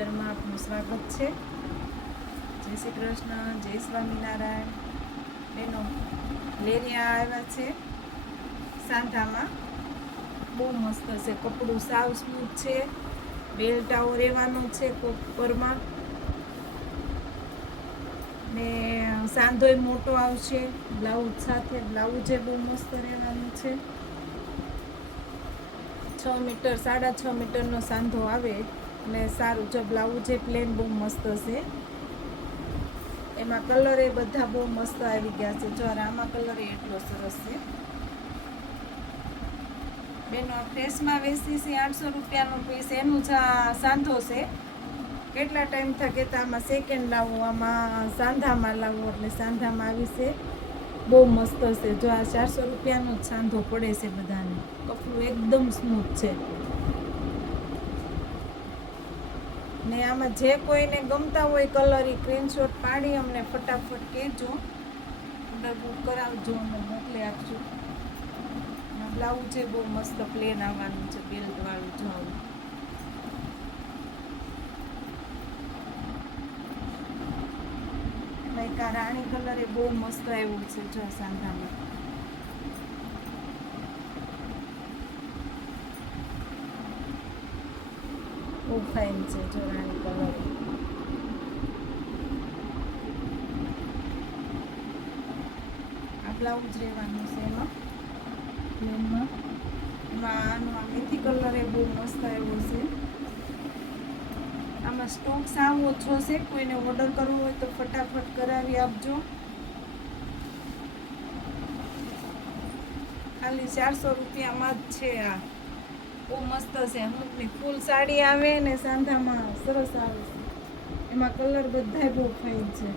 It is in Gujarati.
મીટરમાં આપનું સ્વાગત છે. જય શ્રી કૃષ્ણ, જય સ્વામિનારાયણ. બેનો લેરિયા આવ્યા છે સાંધામાં, બહુ મસ્ત છે. કપડું સાવ સ્મૂથ છે, બેલ્ટ આવો રહેવાનો છે કોપરમાં ને સાંધોય મોટો આવશે બ્લાઉઝ સાથે. બ્લાઉઝે બહુ મસ્ત રહેવાનું છે. 6 મીટર 6.5 મીટરનો સાંધો આવે ને સારું. જો બ્લાઉઝ પ્લેન બહુ મસ્ત છે. એમાં કલર એ બધા બહુ મસ્ત આવી ગયા છે. જો રામા કલર એટલો સરસ છે બેનો. ફ્રેશમાં વેચી છે 800 રૂપિયાનો પીસ. એનું સાંધો છે. કેટલા ટાઈમ થાય કહેતા આમાં સેકન્ડ લાવવું, આમાં સાંધામાં લાવવું, એટલે સાંધામાં આવી છે. બહુ મસ્ત છે. જો આ 400 રૂપિયાનો જ સાંધો પડે છે બધાને. કપડું એકદમ સ્મૂથ છે ને આમાં જે કોઈને ગમતા હોય કલર એ સ્ક્રીનશોટ પાડી અમને ફટાફટ કહેજો, ઓર્ડર બુક કરાવજો, અમે મોકલી આપજો. બ્લાઉઝ છે બહુ મસ્ત પ્લેન આવવાનું છે, બેલ્ટ વાળું. જો આવું લાઈક આ રાણી કલર એ બહુ મસ્ત આવ્યું છે. જો સાંધામાં બહુ ફાઇન છે. જો રાણી કલર આ બ્લાઉઝ રહેવાનું છે એમાં પ્લેનમાં. આનો આ મેથી કલર એ બહુ મસ્ત આવ્યો છે. આમાં સ્ટોક સાવ ઓછો છે. કોઈને ઓર્ડર કરવો હોય તો ફટાફટ કરાવી આપજો. ખાલી 400 રૂપિયામાં જ છે. આ બહુ મસ્ત છે. અમુકની ફૂલ સાડી આવે ને સાંધામાં સરસ આવે છે. એમાં કલર બધાય બહુ ફાઇન છે.